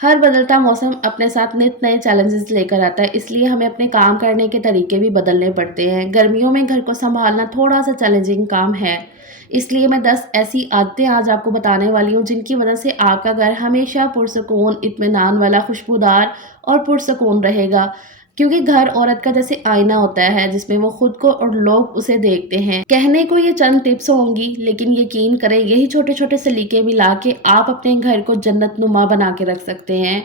हर बदलता मौसम अपने साथ नित नए चैलेंजेस लेकर आता है, इसलिए हमें अपने काम करने के तरीके भी बदलने पड़ते हैं। गर्मियों में घर को सँभालना थोड़ा-सा चैलेंजिंग काम है, इसलिए मैं 10 ऐसी आदतें आज आपको बताने वाली हूँ, जिनकी वजह से आपका घर हमेशा पुरसुकून, इत्मीनान वाला, खुशबूदार और पुरसुकून रहेगा। क्योंकि घर औरत का जैसे आईना होता है, जिसमें वो खुद को और लोग उसे देखते हैं। कहने को ये चंद टिप्स होंगी, लेकिन यकीन करें यही छोटे-छोटे सलीके मिला के आप अपने घर को जन्नत-नुमा बना के रख सकते हैं।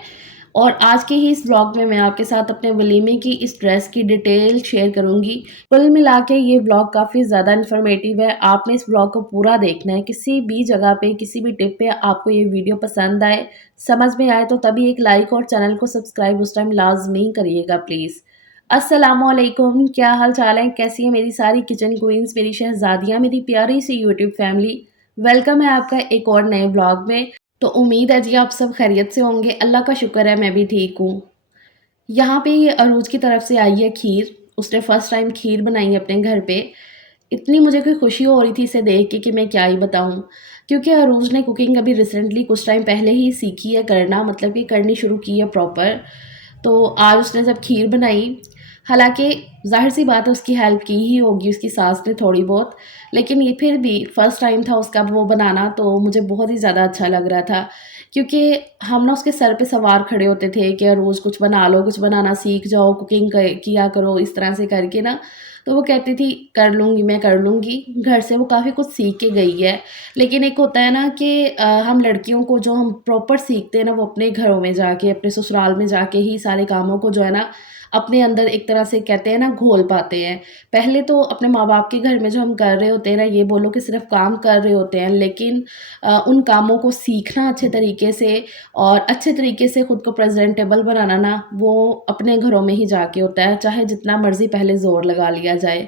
और आज के ही इस व्लॉग में मैं आपके साथ अपने वलीमे की इस ड्रेस की डिटेल शेयर करूँगी। कुल मिला के ये व्लॉग काफ़ी ज़्यादा इन्फॉर्मेटिव है। आपने इस व्लॉग को पूरा देखना है। किसी भी जगह पे, किसी भी टिप पे आपको ये वीडियो पसंद आए, समझ में आए तो तभी एक लाइक और चैनल को सब्सक्राइब उस टाइम लाज़मी करिएगा प्लीज़। अस्सलामुअलैकुम, क्या हाल-चाल है? कैसी है मेरी सारी किचन क्वीन्स, मेरी शहज़ादियाँ, मेरी प्यारी सी यूट्यूब फैमिली? वेलकम है आपका एक और नए व्लॉग में। तो उम्मीद है जी आप सब खैरियत से होंगे। अल्लाह का शुक्र है मैं भी ठीक हूँ। यहाँ पे ये अरूज की तरफ से आई है खीर। उसने फर्स्ट टाइम खीर बनाई है अपने घर पे। इतनी मुझे कोई खुशी हो रही थी इसे देख के कि मैं क्या ही बताऊँ। क्योंकि अरूज ने कुकिंग अभी रिसेंटली कुछ टाइम पहले ही सीखी है करना, मतलब कि करनी शुरू की है प्रॉपर। तो आज उसने जब खीर बनाई, हालाँकि ज़ाहिर-सी बात है उसकी हेल्प की ही होगी उसकी सास ने थोड़ी बहुत, लेकिन ये फिर भी फर्स्ट टाइम था उसका वो बनाना, तो मुझे बहुत ही ज़्यादा अच्छा लग रहा था। क्योंकि हम ना उसके सर पे सवार खड़े होते थे कि रोज़ कुछ बना लो, कुछ बनाना सीख जाओ, कुकिंग किया करो, इस तरह से करके ना। तो वो कहती थी कर लूँगी, मैं कर लूँगी। घर से वो काफ़ी कुछ सीख के गई है। लेकिन एक होता है ना कि हम लड़कियों को जो हम प्रॉपर सीखते हैं ना, वो अपने घरों में जाके, अपने ससुराल में जाके ही सारे कामों को जो है ना, अपने अंदर एक तरह से कहते हैं ना घोल पाते हैं। पहले तो अपने माँ-बाप के घर में जो हम कर रहे होते हैं ना, ये बोलो कि सिर्फ़ काम कर रहे होते हैं, लेकिन उन कामों को सीखना अच्छे तरीके से और अच्छे तरीके से खुद को प्रेज़ेंटेबल बनाना ना, वो अपने घरों में ही जाके होता है, चाहे जितना मर्ज़ी पहले ज़ोर लगा लिया जाए।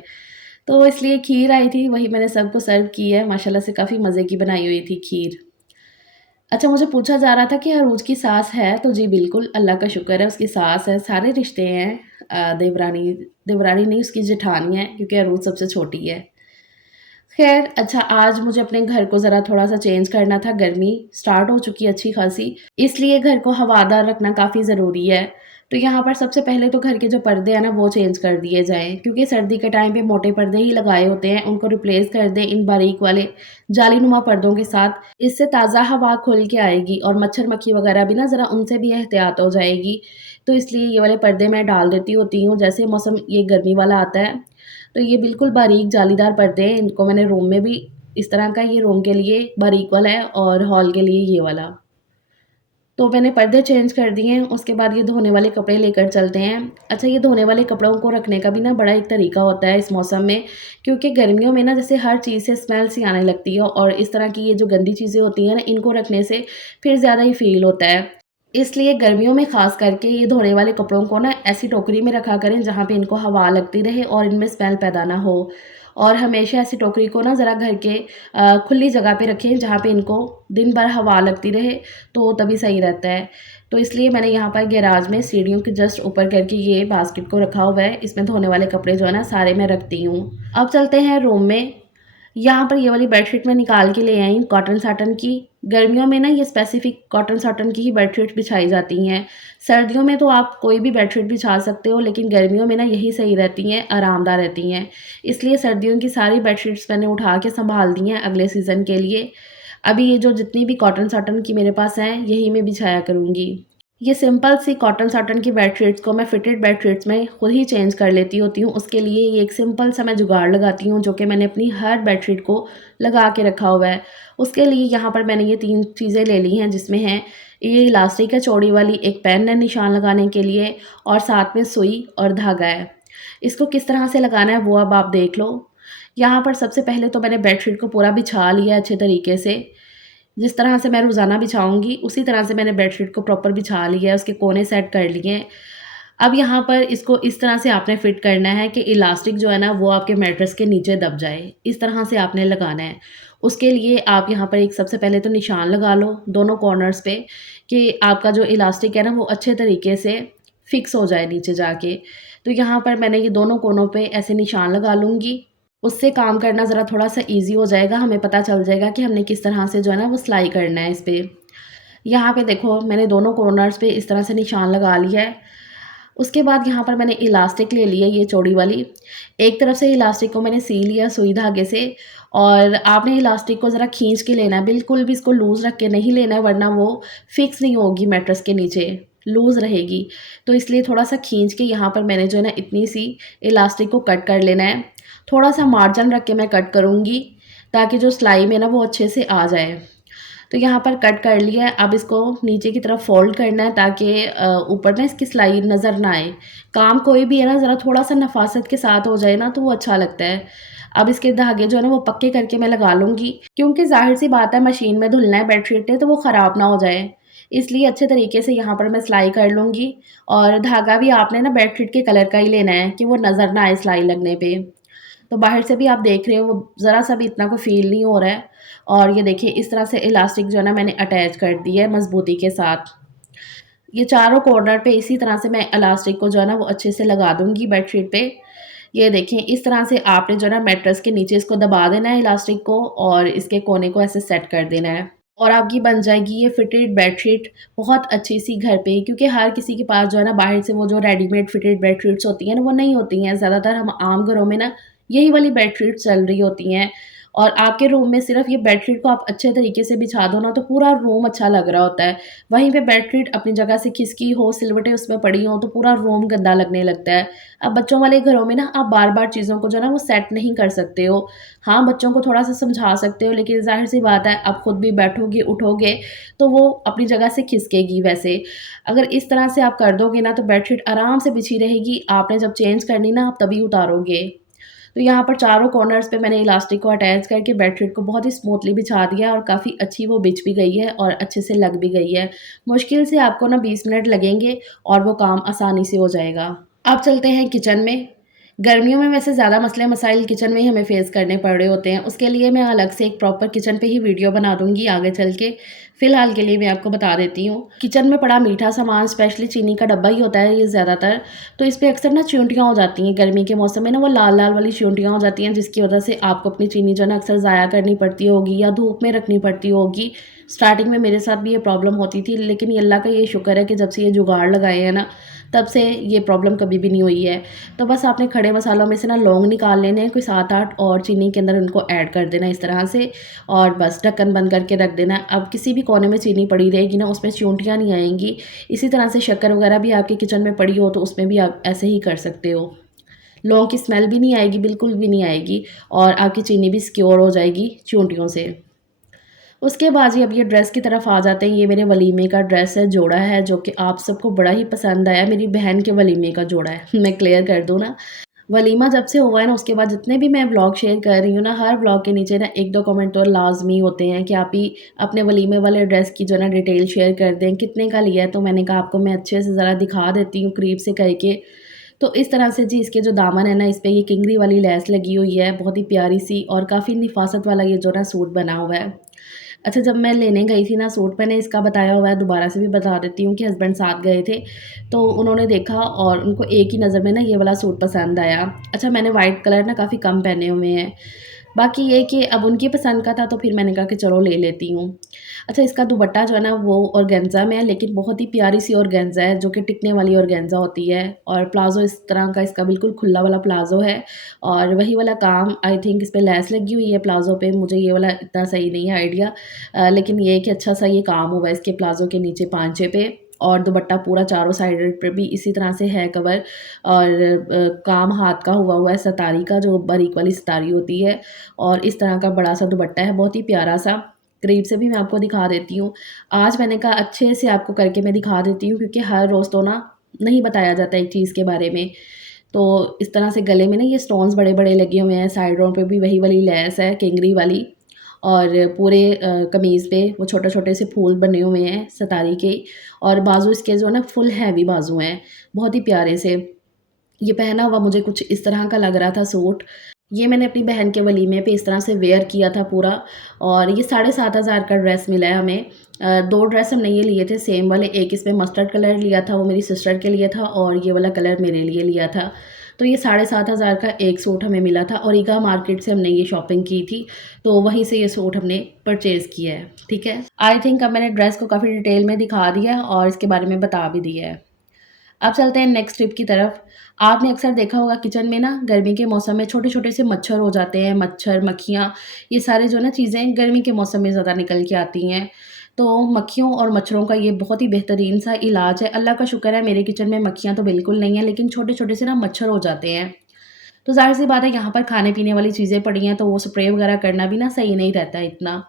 तो इसलिए खीर आई थी, वही मैंने सबको सर्व की है, माशाल्लाह से काफ़ी मज़े की बनाई हुई थी खीर। अच्छा, मुझे पूछा जा रहा था कि अरूज की सास है, तो जी बिल्कुल, अल्लाह का शुक्र है उसकी सास है, सारे रिश्ते हैं। देवरानी देवरानी नहीं उसकी जेठानी है, क्योंकि अरूज सबसे छोटी है। ख़ैर अच्छा, आज मुझे अपने घर को ज़रा थोड़ा-सा चेंज करना था, गर्मी स्टार्ट हो चुकी है अच्छी ख़ासी, इसलिए घर को हवादार रखना काफ़ी ज़रूरी है। तो यहाँ पर सबसे पहले तो घर के जो पर्दे हैं ना, वो चेंज कर दिए जाएँ, क्योंकि सर्दी के टाइम पे मोटे पर्दे ही लगाए होते हैं, उनको रिप्लेस कर दें इन बारीक वाले जालीनुमा पर्दों के साथ। इससे ताज़ा हवा खुल के आएगी और मच्छर-मक्खी वग़ैरह भी ना ज़रा उनसे भी एहतियात हो जाएगी। तो इसलिए ये वाले पर्दे मैं डाल देती होती हूँ, जैसे मौसम ये गर्मी वाला आता है। तो ये बिल्कुल बारीक जालीदार पर्दे हैं, इनको मैंने रूम में भी इस तरह का, ये रूम के लिए बारीक वाला है और हॉल के लिए ये वाला। तो मैंने पर्दे चेंज कर दिए हैं, उसके बाद ये धोने वाले कपड़े लेकर चलते हैं। अच्छा, ये धोने वाले कपड़ों को रखने का भी ना बड़ा एक तरीका होता है इस मौसम में, क्योंकि गर्मियों में ना जैसे हर चीज़ से स्मेल सी आने लगती है और इस तरह की ये जो गंदी चीज़ें होती हैं ना, इनको रखने से फिर ज़्यादा ही फ़ील होता है। इसलिए गर्मियों में ख़ास करके ये धोने वाले कपड़ों को ना ऐसी टोकरी में रखा करें जहाँ पे इनको हवा लगती रहे और इनमें स्मेल पैदा ना हो। और हमेशा ऐसी टोकरी को ना ज़रा घर के खुली जगह पे रखें जहाँ पे इनको दिन भर हवा लगती रहे, तो तभी सही रहता है। तो इसलिए मैंने यहाँ पर गैराज में सीढ़ियों के जस्ट ऊपर करके ये बास्केट को रखा हुआ है। इसमें धोने वाले कपड़े जो है ना सारे मैं रखती हूँ। अब चलते हैं रूम में। यहाँ पर ये वाली बेडशीट मैं निकाल के ले आई हूँ कॉटन साटन की। गर्मियों में ना ये स्पेसिफ़िक कॉटन साटन की ही बेडशीट बिछाई जाती हैं। सर्दियों में तो आप कोई भी बेडशीट बिछा सकते हो, लेकिन गर्मियों में ना यही सही रहती हैं, आरामदाह रहती हैं। इसलिए सर्दियों की सारी बेडशीट्स मैंने उठा के सँभाल दी हैं अगले सीज़न के लिए। अभी ये जो जितनी भी कॉटन साटन की मेरे पास हैं, यही मैं बिछाया करूँगी। ये सिंपल सी कॉटन सॉटन की बेडशीट्स को मैं फिटेड बेडशीट्स में खुद ही चेंज कर लेती होती हूँ। उसके लिए ये एक सिंपल सा मैं जुगाड़ लगाती हूँ, जो कि मैंने अपनी हर बेडशीट को लगा के रखा हुआ है। उसके लिए यहाँ पर मैंने ये 3 चीज़ें ले ली हैं, जिसमें है ये इलास्टिक है चौड़ी वाली, एक पेन है निशान लगाने के लिए और साथ में सुई और धागा है। इसको किस तरह से लगाना है वो अब आप देख लो। यहाँ पर सबसे पहले तो मैंने बेडशीट को पूरा बिछा लिया है अच्छे तरीके से। जिस तरह से मैं रोज़ाना बिछाऊँगी, उसी तरह से मैंने बेडशीट को प्रॉपर बिछा लिया है, उसके कोने सेट कर लिए हैं। अब यहाँ पर इसको इस तरह से आपने फिट करना है कि इलास्टिक जो है ना, वो आपके मैट्रेस के नीचे दब जाए। इस तरह से आपने लगाना है। उसके लिए आप यहाँ पर एक सबसे पहले तो निशान लगा लो दोनों कॉर्नर्स पे, कि आपका जो इलास्टिक है ना, वो अच्छे तरीके से फिक्स हो जाए नीचे जाके। तो यहाँ पर मैंने ये दोनों कोनों पे ऐसे निशान लगा लूँगी। उससे काम करना ज़रा थोड़ा-सा ईज़ी हो जाएगा, हमें पता चल जाएगा कि हमने किस तरह से जो है ना वो सिलाई करना है इस पे। यहाँ पे देखो मैंने दोनों कॉर्नर्स पे इस तरह से निशान लगा लिया है। उसके बाद यहाँ पर मैंने इलास्टिक ले लिया ये चौड़ी वाली। एक तरफ से इलास्टिक को मैंने सी लिया सुई धागे से और आपने इलास्टिक को ज़रा खींच के लेना है, बिल्कुल भी इसको लूज़ रख के नहीं लेना है वरना वो फिक्स नहीं होगी मैट्रेस के नीचे, लूज़ रहेगी। तो इसलिए थोड़ा-सा खींच के यहाँ पर मैंने जो है ना इतनी सी इलास्टिक को कट कर लेना है। थोड़ा-सा मार्जिन रख के मैं कट करूँगी ताकि जो सिलाई में ना वो अच्छे से आ जाए। तो यहाँ पर कट कर लिया है, अब इसको नीचे की तरफ फ़ोल्ड करना है ताकि ऊपर ना इसकी सिलाई नज़र ना आए। काम कोई भी है ना ज़रा थोड़ा-सा नफ़ासत के साथ हो जाए ना तो वो अच्छा लगता है। अब इसके धागे जो है ना वो पक्के करके मैं लगा लूँगी क्योंकि ज़ाहिर-सी बात है मशीन में धुलना है बेडशीटें तो वो ख़राब ना हो जाए। इसलिए अच्छे तरीके से यहाँ पर मैं सिलाई कर लूँगी और धागा भी आपने ना बेडशीट के कलर का ही लेना है कि वो नज़र ना आए सिलाई लगने पे। तो बाहर से भी आप देख रहे हो वो ज़रा-सा भी इतना कोई फ़ील नहीं हो रहा है और ये देखिए इस तरह से इलास्टिक जो है ना मैंने अटैच कर दी है मज़बूती के साथ। ये चारों कॉर्नर पे इसी तरह से मैं इलास्टिक को जो है ना वो अच्छे से लगा दूँगी बेडशीट पे। ये देखें इस तरह से आपने जो है ना मैट्रेस के नीचे इसको दबा देना है इलास्टिक को और इसके कोने को ऐसे सेट कर देना है। और आपकी बन जाएगी ये फिटेड बेडशीट बहुत अच्छी-सी घर पे क्योंकि हर किसी के पास जो है ना बाहर से वो जो रेडीमेड फिटेड बेडशीट्स होती हैं ना वो नहीं होती हैं। ज़्यादातर हम आम घरों में ना यही वाली बेडशीट्स चल रही होती हैं और आपके रूम में सिर्फ़ ये बेडशीट को आप अच्छे तरीके से बिछा दो ना तो पूरा रूम अच्छा लग रहा होता है। वहीं पे बेडशीट अपनी जगह से खिसकी हो, सिलवटें उसमें पड़ी हों तो पूरा रूम गंदा लगने लगता है। अब बच्चों वाले घरों में ना आप बार-बार चीज़ों को जो है ना वो सेट नहीं कर सकते हो। हाँ, बच्चों को थोड़ा-सा समझा सकते हो लेकिन ज़ाहिर-सी बात है आप खुद भी बैठोगे, उठोगे तो वो अपनी जगह से खिसकेगी वैसे। अगर इस तरह से आप कर दोगे ना तो बेडशीट आराम से बिछी रहेगी, आपने जब चेंज करनी ना आप तभी उतारोगे। तो यहाँ पर चारों कॉर्नर्स पे मैंने इलास्टिक को अटैच करके बेडशीट को बहुत ही स्मूथली बिछा दिया और काफ़ी अच्छी वो बिछ भी गई है और अच्छे से लग भी गई है। मुश्किल से आपको ना 20 मिनट लगेंगे और वो काम आसानी से हो जाएगा। अब चलते हैं किचन में। गर्मियों में वैसे ज़्यादा मसले-मसाइल किचन में ही हमें फ़ेस करने पड़ रहे होते हैं। उसके लिए मैं अलग से एक प्रॉपर किचन पे ही वीडियो बना दूँगी आगे चल के। फ़िलहाल के लिए मैं आपको बता देती हूँ। किचन में पड़ा मीठा सामान स्पेशली चीनी का डब्बा ही होता है ये ज़्यादातर। तो इस पे अक्सर ना चींटियाँ हो जाती हैं गर्मी के मौसम में ना वो लाल-लाल वाली चींटियाँ हो जाती हैं जिसकी वज़ह से आपको अपनी चीनी जो है ना अक्सर ज़ाया करनी पड़ती होगी या धूप में रखनी पड़ती होगी। स्टार्टिंग में मेरे साथ भी ये प्रॉब्लम होती थी लेकिन ये अल्लाह का ये शुक्र है कि जब से ये जुगाड़ लगाए हैं ना तब से ये प्रॉब्लम कभी भी नहीं हुई है। तो बस आपने खड़े मसालों में से ना लौंग निकाल लेने हैं कोई 7-8 और चीनी के अंदर उनको ऐड कर देना इस तरह से और बस ढक्कन बंद करके रख देना है। अब किसी भी कोने में चीनी पड़ी रहेगी ना उसमें चींटियाँ नहीं आएँगी। इसी तरह से शक्कर वगैरह भी आपके किचन में पड़ी हो तो उसमें भी आप ऐसे ही कर सकते हो। लौंग की स्मेल भी नहीं आएगी, बिल्कुल भी नहीं आएगी और आपकी चीनी भी सिक्योर हो जाएगी चींटियों से। उसके बाद जी अब ये ड्रेस की तरफ आ जाते हैं। ये मेरे वलीमे का ड्रेस है, जोड़ा है जो कि आप सबको बड़ा ही पसंद आया। मेरी बहन के वलीमे का जोड़ा है। मैं क्लियर कर दूँ ना, वलीमा जब से हुआ है ना उसके बाद जितने भी मैं व्लॉग शेयर कर रही हूँ ना, हर व्लॉग के नीचे ना 1-2 कमेंट तो लाज़मी होते हैं कि आप ही अपने वलीमे वाले ड्रेस की जो है ना डिटेल शेयर कर दें, कितने का लिया है? तो मैंने कहा आपको मैं अच्छे से ज़रा दिखा देती हूँ करीब से करके। तो इस तरह से जी इसके जो दामन है ना, इस पे ये किंगरी वाली लेस लगी हुई है, बहुत ही प्यारी-सी और काफ़ी निफ़ासत वाला ये जो ना सूट बना हुआ है। अच्छा जब मैं लेने गई थी ना सूट मैंने इसका बताया हुआ है, दोबारा से भी बता देती हूँ कि हस्बैंड साथ गए थे, तो उन्होंने देखा और उनको एक ही नज़र में ना ये वाला सूट पसंद आया। अच्छा मैंने वाइट कलर ना काफ़ी कम पहने हुए हैं। बाकी ये कि अब उनकी पसंद का था तो फिर मैंने कहा कि चलो ले लेती हूँ। अच्छा इसका दुपट्टा जो है ना वो ऑर्गेन्ज़ा में है लेकिन बहुत ही प्यारी-सी ऑर्गेन्ज़ा है जो कि टिकने वाली ऑर्गेन्ज़ा होती है और प्लाज़ो इस तरह का इसका बिल्कुल खुला वाला प्लाज़ो है और वही वाला काम आई थिंक इस पे लेस लगी हुई है प्लाज़ो पे, मुझे ये वाला इतना सही नहीं है आइडिया लेकिन ये है कि अच्छा-सा ये काम हुआ है इसके प्लाज़ो के नीचे पाँचे पे और दुपट्टा पूरा चारों साइड पे भी इसी तरह से है कवर और काम हाथ का हुआ है सतारी का जो बारीक वाली सतारी होती है और इस तरह का बड़ा-सा दुपट्टा है, बहुत ही प्यारा-सा। करीब से भी मैं आपको दिखा देती हूँ। आज मैंने कहा अच्छे से आपको करके मैं दिखा देती हूँ क्योंकि हर रोज़ तो ना नहीं बताया जाता एक चीज़ के बारे में। तो इस तरह से गले में ना ये स्टोन्स बड़े-बड़े लगे हुए हैं, साइडों पे भी वही वाली लेस है किंगरी वाली और पूरे कमीज़ पे वो छोटे-छोटे से फूल बने हुए हैं सितारे के और बाजू इसके जो है ना फुल हैवी बाजू हैं, बहुत ही प्यारे से। ये पहना हुआ मुझे कुछ इस तरह का लग रहा था सूट। ये मैंने अपनी बहन के वलीमे पे इस तरह से वेयर किया था पूरा और ये 7,500 का ड्रेस मिला है हमें। 2 ड्रेस हमने ये लिए थे सेम वाले, एक इसमें मस्टर्ड कलर लिया था वो मेरी सिस्टर के लिए था और ये वाला कलर मेरे लिए लिया था। तो ये 7,500 का एक सूट हमें मिला था और ईगा मार्केट से हमने ये शॉपिंग की थी, तो वहीं से ये सूट हमने परचेज़ किया है, ठीक है। आई थिंक अब मैंने ड्रेस को काफ़ी डिटेल में दिखा दिया है और इसके बारे में बता भी दिया है। अब चलते हैं नेक्स्ट टिप की तरफ। आपने अक्सर देखा होगा किचन में ना गर्मी के मौसम में छोटे-छोटे से मच्छर हो जाते हैं, मच्छर, मक्खियाँ, ये सारे जो ना चीज़ें गर्मी के मौसम में ज़्यादा निकल के आती हैं। तो मक्खियों और मच्छरों का ये बहुत ही बेहतरीन सा इलाज है। अल्लाह का शुक्र है मेरे किचन में मक्खियाँ तो बिल्कुल नहीं है, लेकिन छोटे-छोटे से ना मच्छर हो जाते हैं। तो ज़ाहिर-सी बात है यहाँ पर खाने-पीने वाली चीज़ें पड़ी हैं, तो वो स्प्रे वगैरह करना भी ना सही नहीं रहता है इतना।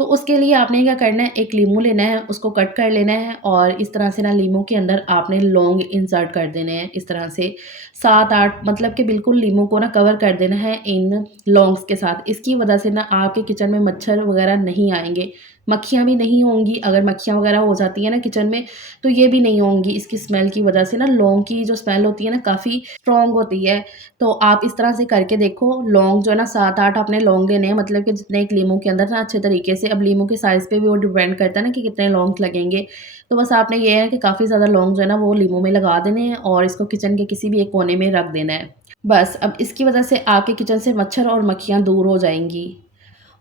तो उसके लिए आपने क्या करना है, एक लीमू लेना है, उसको कट कर लेना है और इस तरह से ना लीमू के अंदर आपने लौंग इंसर्ट कर देने हैं इस तरह से 7-8 मतलब कि बिल्कुल लीमू को ना कवर कर देना है इन लौंग्स के साथ। इसकी वजह से ना आपके किचन में मच्छर वगैरह नहीं आएँगे, मक्खियाँ भी नहीं होंगी। अगर मक्खियाँ वगैरह हो जाती हैं ना किचन में, तो ये भी नहीं होंगी इसकी स्मेल की वजह से ना लौंग की जो स्मेल होती है ना काफ़ी स्ट्रॉन्ग होती है। तो आप इस तरह से करके देखो, लौंग जो है ना 7-8 आपने लौंग लेने हैं मतलब कि जितने एक लीमू के अंदर ना अच्छे तरीके से अब लीमू के साइज़ पे भी वो डिपेंड करता है ना कि कितने लौंग लगेंगे। तो बस आपने ये है कि काफ़ी ज़्यादा लौंग जो है ना वो लीमू में लगा देने हैं और इसको किचन के किसी भी एक कोने में रख देना है। बस अब इसकी वज़ह से आपके किचन से मच्छर और मक्खियाँ दूर हो जाएँगी।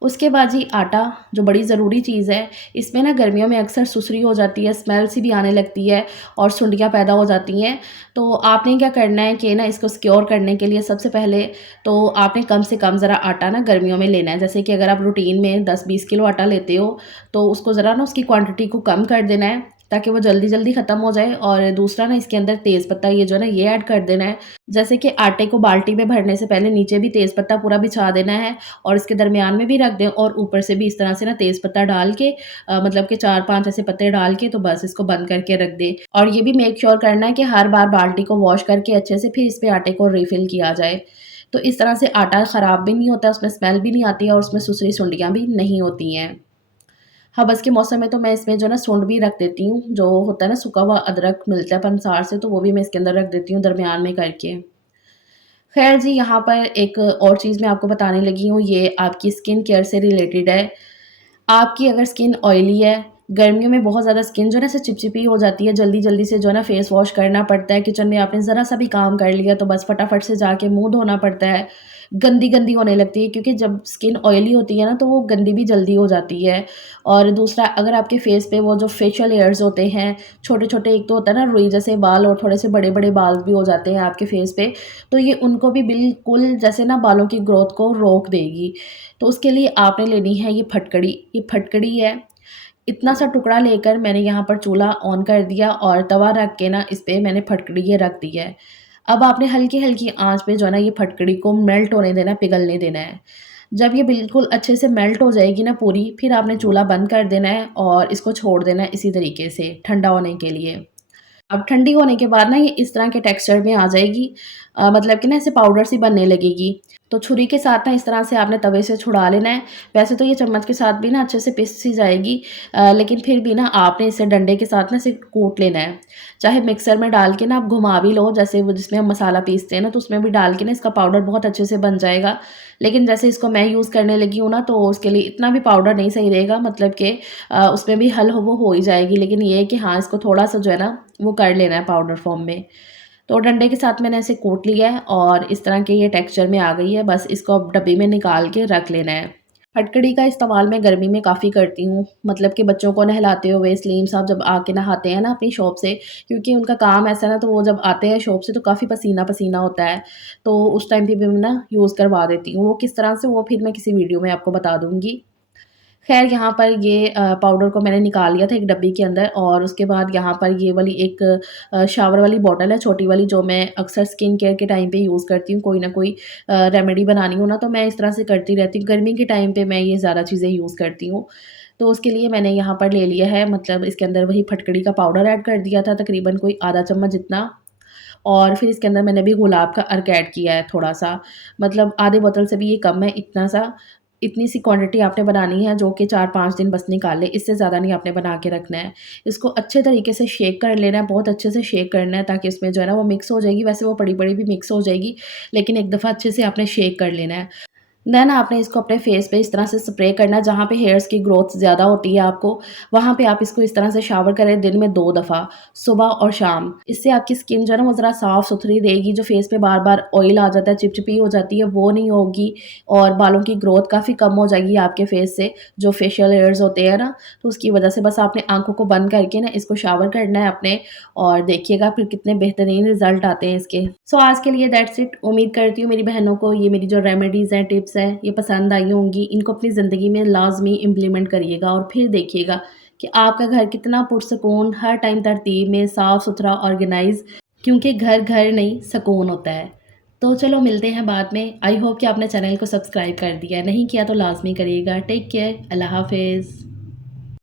उसके बाद जी आटा, जो बड़ी ज़रूरी चीज़ है, इसमें ना गर्मियों में अक्सर सुसरी हो जाती है, स्मेल सी भी आने लगती है और सुंडियाँ पैदा हो जाती हैं। तो आपने क्या करना है कि ना इसको सिक्योर करने के लिए सबसे पहले तो आपने कम से कम ज़रा आटा ना गर्मियों में लेना है। जैसे कि अगर आप रूटीन में 10-20 किलो आटा लेते हो, तो उसको ज़रा ना उसकी क्वांटिटी को कम कर देना है, ताकि वो जल्दी-जल्दी ख़त्म हो जाए और दूसरा ना इसके अंदर तेज़ पत्ता ये जो है ना ये ऐड कर देना है। जैसे कि आटे को बाल्टी में भरने से पहले नीचे भी तेज़ पत्ता पूरा बिछा देना है और इसके दरमियान में भी रख दें और ऊपर से भी इस तरह से ना तेज़ पत्ता डाल के मतलब कि 4-5 ऐसे पत्ते डाल के तो बस इसको बंद करके रख दें। और ये भी मेक श्योर करना है कि हर बार बाल्टी को वॉश करके अच्छे से फिर इस पे आटे को रिफ़िल किया जाए। तो इस तरह से आटा ख़राब भी नहीं होता, उसमें स्मेल भी नहीं आती है और उसमें सुसरी सुंडियाँ भी नहीं होती हैं। हाँ, बस के मौसम में तो मैं इसमें जो है ना सूंड भी रख देती हूँ, जो होता है ना सूखा हुआ अदरक मिलता है पंसार से, तो वो भी मैं इसके अंदर रख देती हूँ दरमियान में करके। ख़ैर जी, यहाँ पर एक और चीज़ मैं आपको बताने लगी हूँ, ये आपकी स्किन केयर से रिलेटेड है। आपकी अगर स्किन ऑयली है, गर्मियों में बहुत ज़्यादा स्किन जो है ना ऐसे चिपचिपी हो जाती है, जल्दी-जल्दी से जो है ना फेस वॉश करना पड़ता है, किचन में आपने ज़रा-सा भी काम कर लिया तो बस फटाफट से जाके मुँह धोना पड़ता है, गंदी-गंदी होने लगती है क्योंकि जब स्किन ऑयली होती है ना तो वो गंदी भी जल्दी हो जाती है। और दूसरा अगर आपके फेस पे वो जो फेशियल हेयर्स होते हैं, छोटे-छोटे एक तो होता है ना रुई जैसे बाल और थोड़े से बड़े-बड़े बाल भी हो जाते हैं आपके फेस पे, तो ये उनको भी बिल्कुल जैसे ना बालों की ग्रोथ को रोक देगी। तो उसके लिए आपने लेनी है ये फटकड़ी है। इतना सा टुकड़ा लेकर मैंने यहाँ पर चूल्हा ऑन कर दिया और तवा रख के ना इस पे मैंने फटकड़ी ये रख दी है। अब आपने हल्की-हल्की आँच पे जो है ना ये फटकड़ी को मेल्ट होने देना है, पिघलने देना है। जब ये बिल्कुल अच्छे से मेल्ट हो जाएगी ना पूरी, फिर आपने चूल्हा बंद कर देना है और इसको छोड़ देना है इसी तरीके से ठंडा होने के लिए। अब ठंडी होने के बाद ना ये इस तरह के टेक्सचर में आ जाएगी मतलब कि ना ऐसे पाउडर सी बनने लगेगी। तो छुरी के साथ ना इस तरह से आपने तवे से छुड़ा लेना है। वैसे तो ये चम्मच के साथ भी ना अच्छे से पिस सी जाएगी लेकिन फिर भी ना आपने इसे डंडे के साथ ना इसे कूट लेना है। चाहे मिक्सर में डाल के ना आप घुमा भी लो जैसे वो जिसमें हम मसाला पीसते हैं ना तो उसमें भी डाल के ना इसका पाउडर बहुत अच्छे से बन जाएगा। लेकिन जैसे इसको मैं यूज़ करने लगी हूँ ना तो उसके लिए इतना भी पाउडर नहीं सही रहेगा मतलब कि उसमें भी हल वो हो ही जाएगी। लेकिन ये है कि हाँ, इसको थोड़ा-सा जो है ना वो कर लेना है पाउडर फॉर्म में। तो डंडे के साथ मैंने ऐसे कूट लिया है और इस तरह के ये टेक्सचर में आ गई है, बस इसको अब डब्बे में निकाल के रख लेना है। फटकड़ी का इस्तेमाल मैं गर्मी में काफ़ी करती हूँ, मतलब कि बच्चों को नहलाते हुए सलीम साहब जब आके नहाते हैं ना अपनी शॉप से, क्योंकि उनका काम ऐसा है ना तो वो जब आते हैं शॉप से तो काफ़ी पसीना-पसीना होता है, तो उस टाइम पे भी मैं ना यूज़ करवा देती हूँ। वो किस तरह से वो फिर मैं किसी वीडियो में आपको बता दूँगी। ख़ैर यहाँ पर ये पाउडर को मैंने निकाल लिया था एक डब्बी के अंदर और उसके बाद यहाँ पर ये वाली एक शावर वाली बॉटल है छोटी वाली जो मैं अक्सर स्किन केयर के टाइम पे यूज़ करती हूँ। कोई ना कोई रेमेडी बनानी हो ना तो मैं इस तरह से करती रहती हूँ। गर्मी के टाइम पे मैं ये ज़्यादा चीज़ें यूज़ करती हूँ। तो उसके लिए मैंने यहाँ पर ले लिया है मतलब इसके अंदर वही फटकड़ी का पाउडर ऐड कर दिया था तकरीबन कोई आधा चम्मच जितना और फिर इसके अंदर मैंने अभी गुलाब का अर्क ऐड किया है थोड़ा-सा, मतलब आधे बोतल से भी ये कम है इतना सा इतनी सी क्वांटिटी आपने बनानी है जो कि 4-5 दिन बस निकाले, इससे ज़्यादा नहीं आपने बना के रखना है। इसको अच्छे तरीके से शेक कर लेना है, बहुत अच्छे से शेक करना है ताकि इसमें जो है ना वो मिक्स हो जाएगी, वैसे वो पड़ी-पड़ी भी मिक्स हो जाएगी, लेकिन एक दफ़ा अच्छे से आपने शेक कर लेना है। देन आपने इसको अपने फेस पे इस तरह से स्प्रे करना है, जहाँ पे हेयर्स की ग्रोथ ज़्यादा होती है आपको, वहाँ पे आप इसको इस तरह से शावर करें दिन में 2 दफ़ा, सुबह और शाम। इससे आपकी स्किन जो है ना वो ज़रा साफ-सुथरी रहेगी, जो फेस पे बार-बार ऑयल आ जाता है, चिपचिपी हो जाती है, वो नहीं होगी और बालों की ग्रोथ काफ़ी कम हो जाएगी आपके फेस से, जो फेशियल हेयर्स होते हैं ना, तो उसकी वजह से बस आपने आँखों को बंद करके ना इसको शावर करना है अपने और देखिएगा फिर कितने बेहतरीन रिज़ल्ट आते हैं इसके। सो आज के लिए दैट्स इट। उम्मीद करती हूँ मेरी बहनों को ये मेरी जो रेमेडीज़ हैं, टिप्स हैं, ये पसंद आई होंगी। इनको अपनी ज़िंदगी में लाज़मी इम्प्लीमेंट करिएगा और फिर देखिएगा कि आपका घर कितना पुरसकून, हर टाइम तरतीब में, साफ-सुथरा, ऑर्गेनाइज़, क्योंकि घर घर नहीं, सुकून होता है। तो चलो मिलते हैं बाद में। आई होप कि आपने चैनल को सब्सक्राइब कर दिया है, नहीं किया तो लाज़मी करिएगा। टेक केयर, अल्लाह हाफ़िज़।